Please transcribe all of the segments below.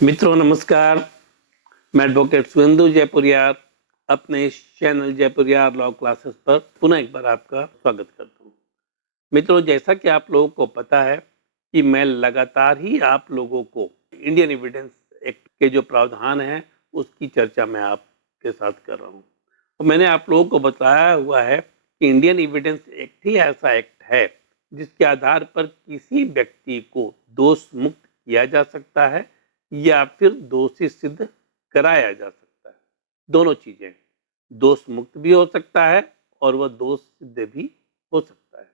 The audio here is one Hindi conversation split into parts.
मित्रों नमस्कार। मैं एडवोकेट सुरेंदु जयपुरियार अपने इस चैनल जयपुरियार लॉ क्लासेस पर पुनः एक बार आपका स्वागत करता हूँ। मित्रों, जैसा कि आप लोगों को पता है कि मैं लगातार ही आप लोगों को इंडियन एविडेंस एक्ट के जो प्रावधान हैं उसकी चर्चा मैं आपके साथ कर रहा हूँ। और मैंने आप लोगों को बताया हुआ है कि इंडियन एविडेंस एक्ट ही ऐसा एक्ट है जिसके आधार पर किसी व्यक्ति को दोष मुक्त किया जा सकता है या फिर दोषी सिद्ध कराया जा सकता है। दोनों चीजें, दोष मुक्त भी हो सकता है और वह दोष सिद्ध भी हो सकता है।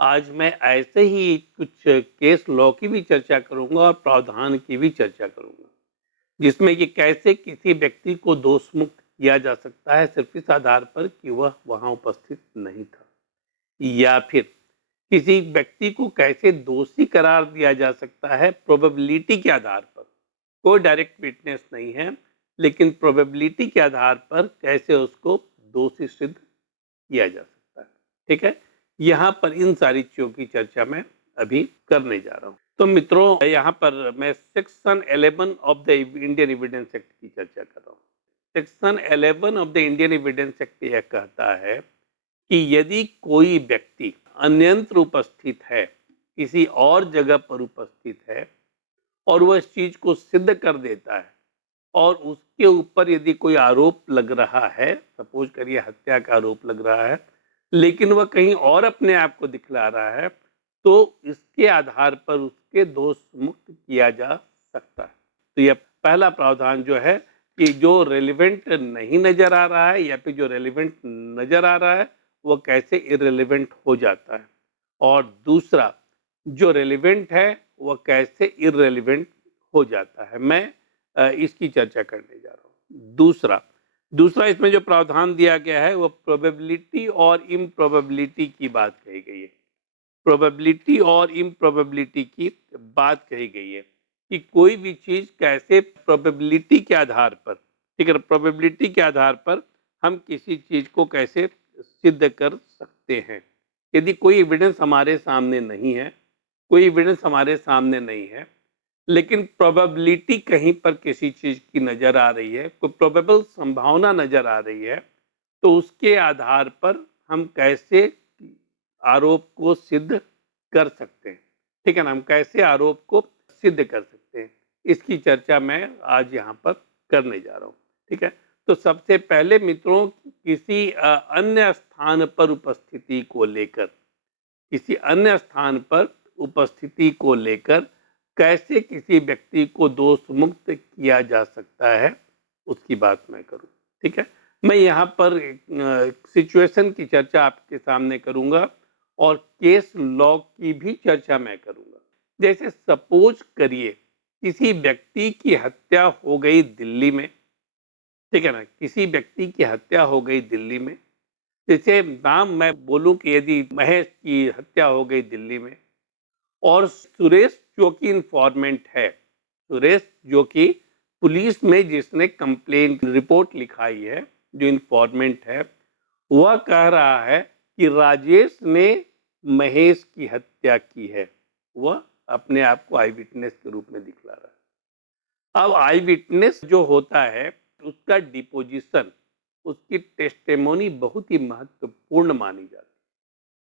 आज मैं ऐसे ही कुछ केस लॉ की भी चर्चा करूंगा और प्रावधान की भी चर्चा करूंगा, जिसमें कि कैसे किसी व्यक्ति को दोष मुक्त किया जा सकता है सिर्फ इस आधार पर कि वह वहां उपस्थित नहीं था, या फिर किसी व्यक्ति को कैसे दोषी करार दिया जा सकता है प्रोबेबिलिटी के आधार पर। कोई डायरेक्ट विटनेस नहीं है, लेकिन प्रोबेबिलिटी के आधार पर कैसे उसको दोषी सिद्ध किया जा सकता है। ठीक है, यहाँ पर इन सारी चीजों की चर्चा मैं अभी करने जा रहा हूँ। तो मित्रों, यहाँ पर मैं section 11 of the Indian evidence act की चर्चा कर रहा हूँ। Section 11 of the Indian evidence act यह कहता है कि यदि कोई व्यक्ति अन्यंत्र उपस्थित है, किसी और जगह पर उपस्थित है और वह इस चीज को सिद्ध कर देता है और उसके ऊपर यदि कोई आरोप लग रहा है, सपोज करिए हत्या का आरोप लग रहा है, लेकिन वह कहीं और अपने आप को दिखला रहा है, तो इसके आधार पर उसके दोष मुक्त किया जा सकता है। तो यह पहला प्रावधान जो है कि जो रेलिवेंट नहीं नजर आ रहा है या फिर जो रेलिवेंट नजर आ रहा है वह कैसे इररिलेवेंट हो जाता है, और दूसरा जो रेलिवेंट है वह कैसे इररिलेवेंट हो जाता है। मैं इसकी चर्चा करने जा रहा हूँ। दूसरा इसमें जो प्रावधान दिया गया है वह प्रोबेबिलिटी और इम्प्रोबेबिलिटी की बात कही गई है। प्रोबेबिलिटी और इम्प्रोबेबिलिटी की बात कही गई है कि कोई भी चीज कैसे प्रोबेबिलिटी के आधार पर, ठीक है, प्रोबेबिलिटी के आधार पर हम किसी चीज को कैसे सिद्ध कर सकते हैं। यदि कोई एविडेंस हमारे सामने नहीं है, कोई एविडेंस हमारे सामने नहीं है, लेकिन प्रोबेबिलिटी कहीं पर किसी चीज की नजर आ रही है, कोई प्रोबेबल संभावना नजर आ रही है, तो उसके आधार पर हम कैसे आरोप को सिद्ध कर सकते हैं। ठीक है ना, हम कैसे आरोप को सिद्ध कर सकते हैं, इसकी चर्चा मैं आज यहाँ पर करने जा रहा हूँ। ठीक है, तो सबसे पहले मित्रों, किसी अन्य स्थान पर उपस्थिति को लेकर, किसी अन्य स्थान पर उपस्थिति को लेकर कैसे किसी व्यक्ति को दोष मुक्त किया जा सकता है उसकी बात मैं करूं। ठीक है, मैं यहाँ पर सिचुएशन की चर्चा आपके सामने करूंगा और केस लॉ की भी चर्चा मैं करूंगा। जैसे सपोज करिए किसी व्यक्ति की हत्या हो गई दिल्ली में, ठीक है ना, किसी व्यक्ति की हत्या हो गई दिल्ली में। जैसे नाम मैं बोलूं कि यदि महेश की हत्या हो गई दिल्ली में और सुरेश जो कि इन्फॉर्मेंट है, सुरेश जो कि पुलिस में जिसने कंप्लेन रिपोर्ट लिखाई है, जो इन्फॉर्मेंट है, वह कह रहा है कि राजेश ने महेश की हत्या की है। वह अपने आप को आई विटनेस के रूप में दिखला रहा है। अब आई विटनेस जो होता है उसका डिपोजिशन, उसकी टेस्टिमोनी बहुत ही महत्वपूर्ण मानी जाती है।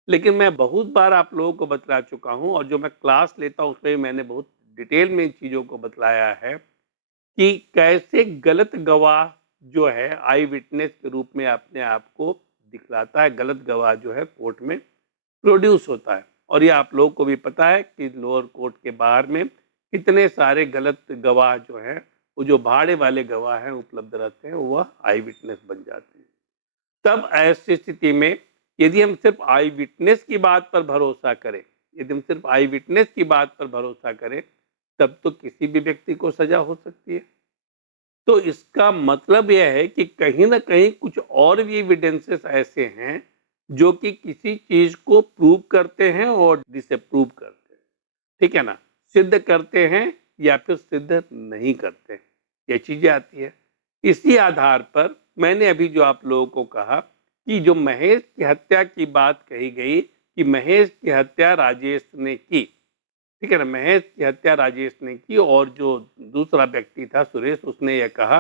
लेकिन मैं बहुत बार आप लोगों को बतला चुका हूं और जो मैं क्लास लेता हूं उसमें मैंने बहुत डिटेल में इन चीज़ों को बतलाया है कि कैसे गलत गवाह जो है आई विटनेस के रूप में अपने आप को दिखलाता है, गलत गवाह जो है कोर्ट में प्रोड्यूस होता है। और ये आप लोगों को भी पता है कि लोअर कोर्ट के बाहर में कितने सारे गलत गवाह जो हैं, वो जो भाड़े वाले गवाह हैं उपलब्ध रहते हैं, वह आई विटनेस बन जाते हैं। तब ऐसी स्थिति में यदि हम सिर्फ आई विटनेस की बात पर भरोसा करें, यदि हम सिर्फ आई विटनेस की बात पर भरोसा करें, तब तो किसी भी व्यक्ति को सजा हो सकती है। तो इसका मतलब यह है कि कहीं ना कहीं कुछ और भी एविडेंसेस ऐसे हैं जो कि किसी चीज को प्रूव करते हैं और डिसअप्रूव करते हैं। ठीक है ना, सिद्ध करते हैं या फिर सिद्ध नहीं करते, ये चीजें आती है। इसी आधार पर मैंने अभी जो आप लोगों को कहा कि जो महेश की हत्या की बात कही गई कि महेश की हत्या राजेश ने की, ठीक है ना। महेश की हत्या राजेश ने की और जो दूसरा व्यक्ति था सुरेश, उसने यह कहा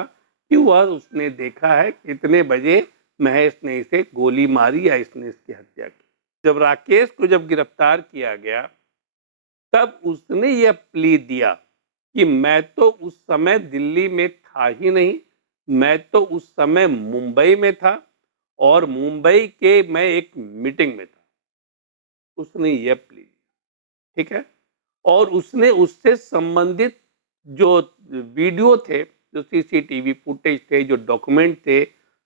कि वह उसने देखा है कितने बजे महेश ने इसे गोली मारी या इसने इसकी हत्या की। जब राकेश को जब गिरफ्तार किया गया तब उसने यह प्ली दिया कि मैं तो उस समय दिल्ली में था ही नहीं, मैं तो उस समय मुंबई में था और मुंबई के मैं एक मीटिंग में था। उसने यह प्ली दिया, ठीक है। और उसने उससे संबंधित जो वीडियो थे, जो सीसीटीवी फुटेज थे, जो डॉक्यूमेंट थे,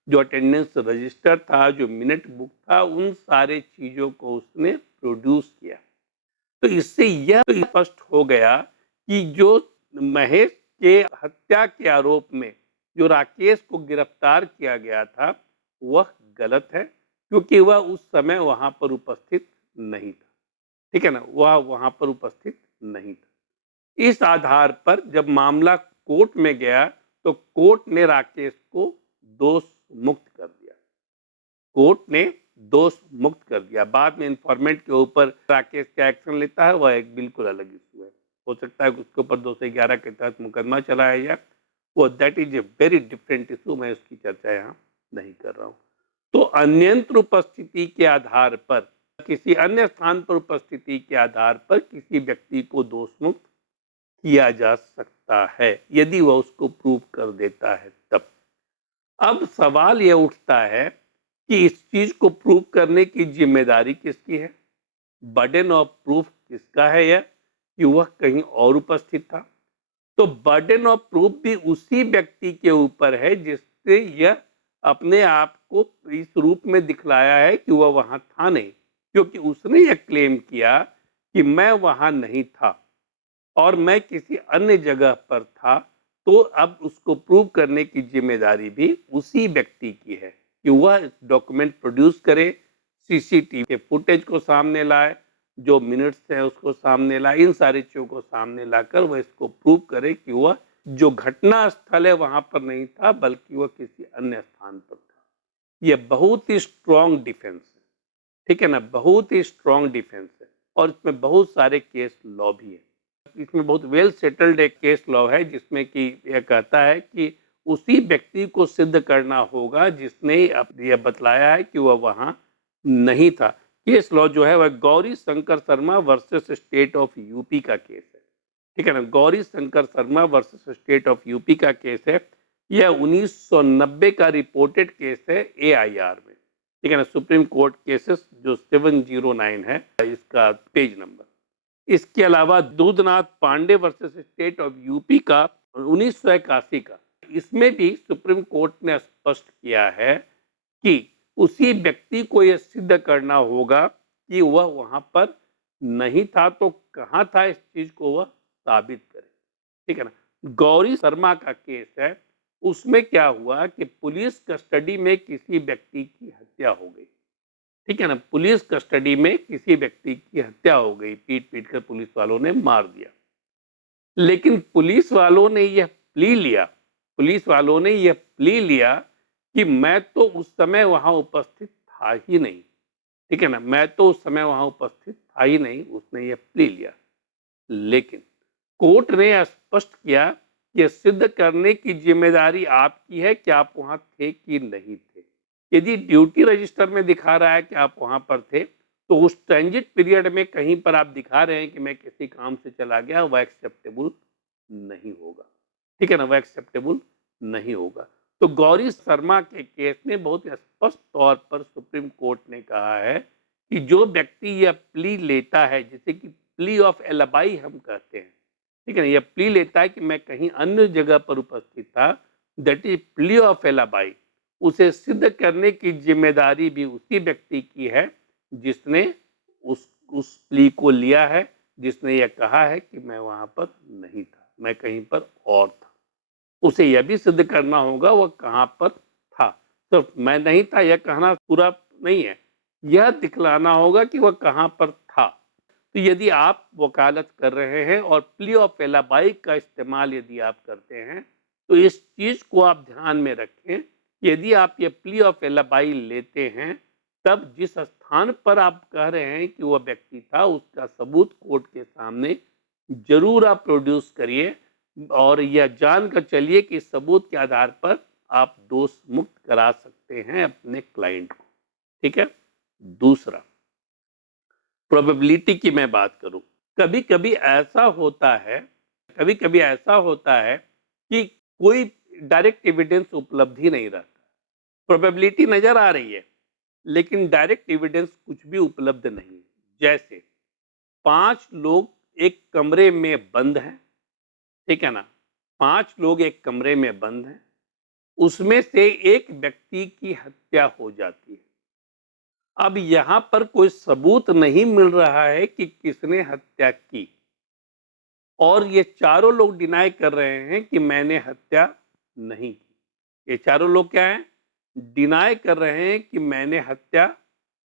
जो अटेंडेंस रजिस्टर था, जो मिनट बुक था, उन सारे चीजों को उसने प्रोड्यूस किया। तो इससे यह स्पष्ट हो गया कि जो महेश के हत्या के आरोप में जो राकेश को गिरफ्तार किया गया था वह गलत है, क्योंकि वह उस समय वहां पर उपस्थित नहीं था। ठीक है ना, वह वहां पर उपस्थित नहीं था। इस आधार पर जब मामला कोर्ट में गया तो कोर्ट ने राकेश को दोष मुक्त कर दिया। कोर्ट ने दोष मुक्त कर दिया। बाद में इन्फॉर्मेंट के ऊपर राकेश क्या एक्शन लेता है वह एक बिल्कुल अलग इशू है। हो सकता है कि उसके ऊपर 211 के तहत मुकदमा चलाया जाए, वो that is a very different issue. मैं उसकी चर्चा यहाँ नहीं कर रहा हूँ। तो अन्यंत्र उपस्थिति के आधार पर, किसी अन्य स्थान पर उपस्थिति के आधार पर किसी व्यक्ति को दोष मुक्त किया जा सकता है यदि वह उसको प्रूव कर देता है तब। अब सवाल यह उठता है कि इस चीज को प्रूव करने की जिम्मेदारी किसकी है, बर्डन ऑफ प्रूफ किसका है, यह कि वह कहीं और उपस्थित था। तो बर्डन ऑफ प्रूफ भी उसी व्यक्ति के ऊपर है जिससे यह अपने आप को इस रूप में दिखलाया है कि वह वहां था नहीं, क्योंकि उसने यह क्लेम किया कि मैं वहां नहीं था और मैं किसी अन्य जगह पर था। तो अब उसको प्रूव करने की जिम्मेदारी भी उसी व्यक्ति की है कि वह डॉक्यूमेंट प्रोड्यूस करे, सीसीटीवी के फुटेज को सामने लाए, जो मिनट्स हैं उसको सामने लाए, इन सारी चीजों को सामने लाकर वह इसको प्रूव करे कि वह जो घटना स्थल है वहां पर नहीं था बल्कि वह किसी अन्य स्थान पर था। यह बहुत ही स्ट्रॉन्ग डिफेंस है, ठीक है ना, बहुत ही स्ट्रॉन्ग डिफेंस है। और इसमें बहुत सारे केस लॉ भी है। इसमें बहुत वेल सेटल्ड एक केस लॉ है जिसमें कि यह कहता है कि उसी व्यक्ति को सिद्ध करना होगा जिसने यह बतलाया है कि वह वहां नहीं था। केस लॉ जो है वह Gauri Shankar Sharma versus state of UP का केस है। ठीक है ना, Gauri Shankar Sharma versus state of UP का केस है। यह 1990 का रिपोर्टेड केस है एआईआर में। ठीक है ना, सुप्रीम कोर्ट केसेस जो 709 है इसका पेज नंबर। इसके अलावा Dudhnath Pandey versus state of UP का 1981 का, इसमें भी सुप्रीम कोर्ट ने स्पष्ट किया है कि उसी व्यक्ति को यह सिद्ध करना होगा कि वह वहां पर नहीं था, तो कहां था इस चीज को वह साबित करे। ठीक है ना, गौरी शर्मा का केस है, उसमें क्या हुआ कि पुलिस कस्टडी में किसी व्यक्ति की हत्या हो गई। ठीक है ना, पुलिस कस्टडी में किसी व्यक्ति की हत्या हो गई, पीट पीट कर पुलिस वालों ने मार दिया। लेकिन पुलिस वालों ने यह प्ली लिया, पुलिस वालों ने यह प्ली लिया कि मैं तो उस समय वहां उपस्थित था ही नहीं। ठीक है ना, मैं तो उस समय वहां उपस्थित था ही नहीं, उसने यह प्ली लिया। लेकिन कोर्ट ने स्पष्ट किया कि सिद्ध करने की जिम्मेदारी आपकी है कि आप वहां थे कि नहीं थे। यदि ड्यूटी रजिस्टर में दिखा रहा है कि आप वहां पर थे, तो उस ट्रांजिट पीरियड में कहीं पर आप दिखा रहे हैं कि मैं किसी काम से चला गया, वह एक्सेप्टेबल नहीं होगा। ठीक है ना, वह एक्सेप्टेबल नहीं होगा। तो गौरी शर्मा के केस में बहुत स्पष्ट तौर पर सुप्रीम कोर्ट ने कहा है कि जो व्यक्ति यह प्ली लेता है, जिसे कि प्ली ऑफ एलबाई हम कहते हैं, ठीक है ना, यह प्ली लेता है कि मैं कहीं अन्य जगह पर उपस्थित था, दैट इज प्ली ऑफ एलबाई, उसे सिद्ध करने की जिम्मेदारी भी उसी व्यक्ति की है जिसने उस प्ली को लिया है, जिसने यह कहा है कि मैं वहां पर नहीं था, मैं कहीं पर और था। उसे यह भी सिद्ध करना होगा वह कहां पर था। तो मैं नहीं था यह कहना पूरा नहीं है, यह दिखलाना होगा कि वह कहां पर था। तो यदि आप वकालत कर रहे हैं और प्ली ऑफ एलाबाई का इस्तेमाल यदि आप करते हैं, तो इस चीज को आप ध्यान में रखें। यदि आप ये प्ली ऑफ एलाबाई लेते हैं, तब जिस स्थान पर आप कह रहे हैं कि वह व्यक्ति था, उसका सबूत कोर्ट के सामने जरूर आप प्रोड्यूस करिए और यह जानकर चलिए कि सबूत के आधार पर आप दोष मुक्त करा सकते हैं अपने क्लाइंट को। ठीक है। दूसरा, प्रोबेबिलिटी की मैं बात करूं, कभी कभी ऐसा होता है कि कोई डायरेक्ट एविडेंस उपलब्ध ही नहीं रहता। प्रोबेबिलिटी नजर आ रही है लेकिन डायरेक्ट एविडेंस कुछ भी उपलब्ध नहीं है। जैसे 5 लोग एक कमरे में बंद हैं, ठीक है ना, 5 लोग एक कमरे में बंद हैं, उसमें से एक व्यक्ति की हत्या हो जाती है। अब यहां पर कोई सबूत नहीं मिल रहा है कि किसने हत्या की, और ये चारों लोग डिनाई कर रहे हैं कि मैंने हत्या नहीं की। ये चारों लोग क्या हैं? डिनाई कर रहे हैं कि मैंने हत्या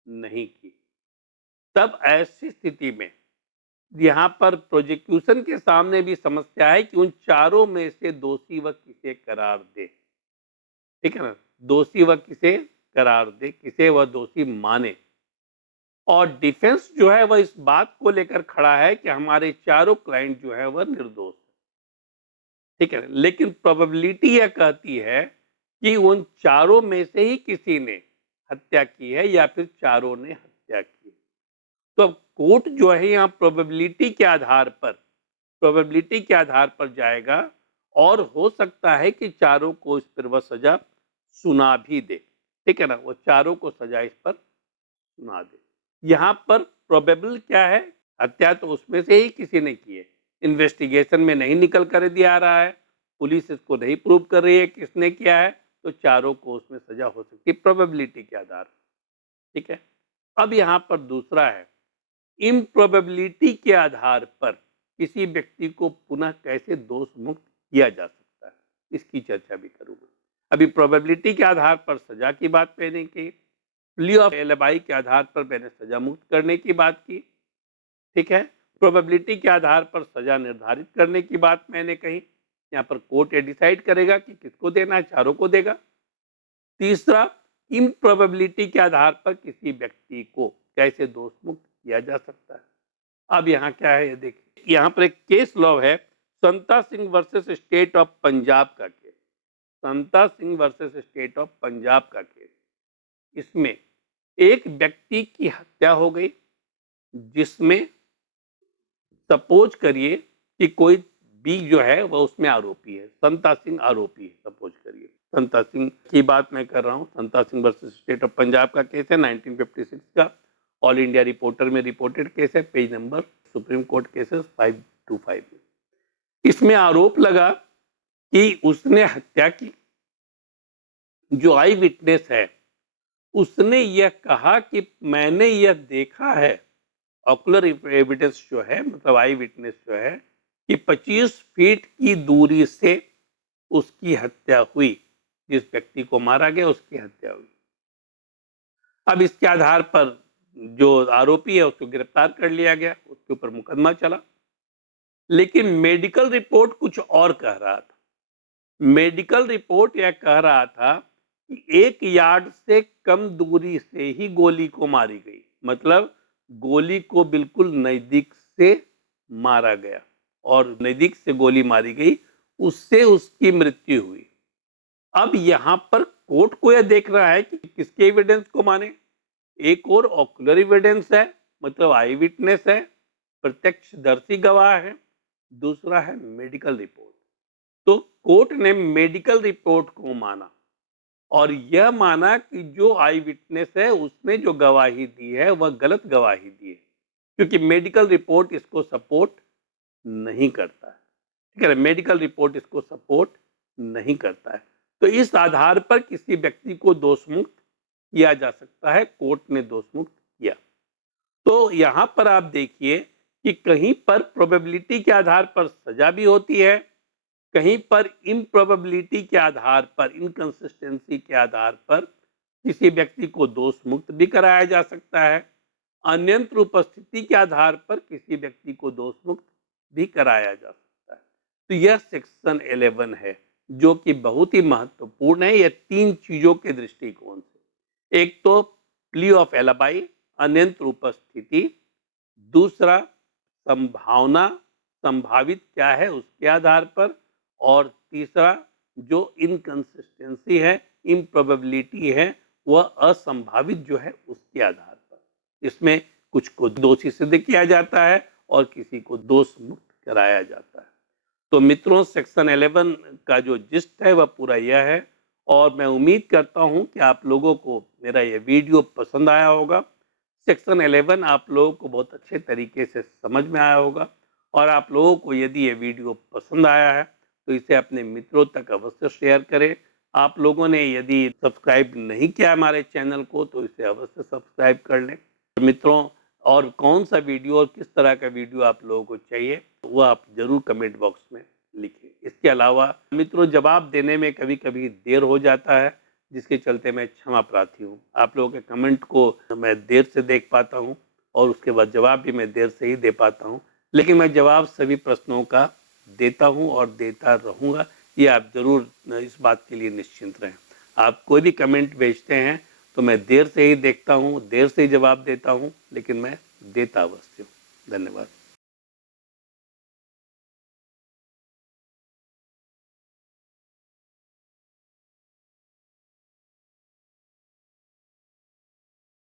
नहीं की। तब ऐसी स्थिति में यहां पर प्रोसिक्यूशन के सामने भी समस्या है कि उन चारों में से दोषी वह किसे करार दे। ठीक है ना, दोषी वह किसे करार दे, किसे वह दोषी माने। और डिफेंस जो है वह इस बात को लेकर खड़ा है कि हमारे चारों क्लाइंट जो है वह निर्दोष है। ठीक है, लेकिन प्रोबेबिलिटी यह कहती है कि उन चारों में से ही किसी ने हत्या की है या फिर चारों ने हत्या की है। तो अब कोर्ट जो है यहाँ प्रोबेबिलिटी के आधार पर जाएगा और हो सकता है कि चारों को इस पर वह सजा सुना भी दे। ठीक है ना, वो चारों को सजा इस पर सुना दे। यहाँ पर प्रोबेबल क्या है? हत्या तो उसमें से ही किसी ने की है, इन्वेस्टिगेशन में नहीं निकल कर दिया आ रहा है, पुलिस इसको नहीं प्रूव कर रही है किसने किया है, तो चारों को उसमें सजा हो सकती है प्रोबेबिलिटी के आधार पर। ठीक है। अब यहाँ पर दूसरा है, इम्प्रोबेबिलिटी के आधार पर किसी व्यक्ति को पुनः कैसे दोष मुक्त किया जा सकता है, इसकी चर्चा भी करूंगा। अभी प्रोबेबिलिटी के आधार पर सजा की बात मैंने की, प्ली ऑफ एलिबाई के आधार पर मैंने सजा मुक्त करने की बात की। ठीक है। प्रोबेबिलिटी के आधार पर सजा निर्धारित करने की बात मैंने कही। यहाँ पर कोर्ट ये डिसाइड करेगा कि किसको देना है, चारों को देगा। तीसरा, इम्प्रोबेबिलिटी के आधार पर किसी व्यक्ति को कैसे दोष मुक्त किया जा सकता है। अब यहाँ क्या है ये देखिए, यहाँ पर एक केस लॉ है, Santa Singh versus state of Punjab का case. Santa Singh versus state of Punjab का केस, इसमें एक व्यक्ति की हत्या हो गई जिसमें सपोज करिए कि कोई बी जो है वह उसमें आरोपी है, संता सिंह आरोपी है। सपोज करिए संता सिंह की बात मैं कर रहा हूँ, Santa Singh versus state of Punjab का केस है 1956 का, ऑल इंडिया रिपोर्टर में रिपोर्टेड केस है, page number supreme court cases 525 में। इसमें आरोप लगा कि उसने हत्या की। जो आई विटनेस है उसने यह कहा कि मैंने यह देखा है, ऑकुलर एविडेंस जो है, मतलब आई विटनेस जो है, कि 25 फीट की दूरी से उसकी हत्या हुई, जिस व्यक्ति को मारा गया उसकी हत्या हुई। अब इसके आधार पर जो आरोपी है उसको गिरफ्तार कर लिया गया, उसके ऊपर मुकदमा चला। लेकिन मेडिकल रिपोर्ट कुछ और कह रहा था। मेडिकल रिपोर्ट यह कह रहा था कि 1 यार्ड से कम दूरी से ही गोली को मारी गई, मतलब गोली को बिल्कुल नजदीक से मारा गया और नजदीक से गोली मारी गई, उससे उसकी मृत्यु हुई। अब यहां पर कोर्ट को यह देख रहा है कि किसके एविडेंस को माने। एक और ऑकुलर एविडेंस है, मतलब आई विटनेस है, प्रत्यक्षदर्शी गवाह है, दूसरा है मेडिकल रिपोर्ट। तो कोर्ट ने मेडिकल रिपोर्ट को माना और यह माना कि जो आई विटनेस है उसने जो गवाही दी है वह गलत गवाही दी है, क्योंकि मेडिकल रिपोर्ट इसको सपोर्ट नहीं करता है। ठीक है, मेडिकल रिपोर्ट इसको सपोर्ट नहीं करता है। तो इस आधार पर किसी व्यक्ति को दोषमुक्त किया जा सकता है, कोर्ट ने दोषमुक्त किया। तो यहां पर आप देखिए कि कहीं पर प्रोबेबिलिटी के आधार पर सजा भी होती है, कहीं पर इम्प्रोबेबिलिटी के आधार पर, इनकंसिस्टेंसी के आधार पर किसी व्यक्ति को दोष मुक्त भी कराया जा सकता है, अन्यंत्र उपस्थिति के आधार पर किसी व्यक्ति को दोष मुक्त भी कराया जा सकता है। तो यह सेक्शन 11 है जो कि बहुत ही महत्वपूर्ण है, यह 3 चीजों के दृष्टिकोण से। एक तो प्ली ऑफ एलिबाई, अन्यंत्र उपस्थिति, दूसरा संभावना संभावित क्या है उसके आधार पर, और तीसरा जो इनकंसिस्टेंसी है, इम्प्रोबेबिलिटी है, वह असंभावित जो है उसके आधार पर। इसमें कुछ को दोषी सिद्ध किया जाता है और किसी को दोष मुक्त कराया जाता है। तो मित्रों, सेक्शन 11 का जो जिस्ट है वह पूरा यह है, और मैं उम्मीद करता हूं कि आप लोगों को मेरा यह वीडियो पसंद आया होगा। सेक्शन 11 आप लोगों को बहुत अच्छे तरीके से समझ में आया होगा, और आप लोगों को यदि ये वीडियो पसंद आया है तो इसे अपने मित्रों तक अवश्य शेयर करें। आप लोगों ने यदि सब्सक्राइब नहीं किया हमारे चैनल को तो इसे अवश्य सब्सक्राइब कर लें। मित्रों, और कौन सा वीडियो और किस तरह का वीडियो आप लोगों को चाहिए वह आप जरूर कमेंट बॉक्स में लिखें। इसके अलावा मित्रों, जवाब देने में कभी कभी देर हो जाता है, जिसके चलते मैं क्षमा प्रार्थी हूँ। आप लोगों के कमेंट को मैं देर से देख पाता हूँ और उसके बाद जवाब भी मैं देर से ही दे पाता हूँ, लेकिन मैं जवाब सभी प्रश्नों का देता हूँ और देता रहूँगा। ये आप जरूर इस बात के लिए निश्चिंत रहें। आप कोई भी कमेंट भेजते हैं तो मैं देर से ही देखता हूँ, देर से ही जवाब देता हूँ, लेकिन मैं देता अवश्य हूँ। धन्यवाद।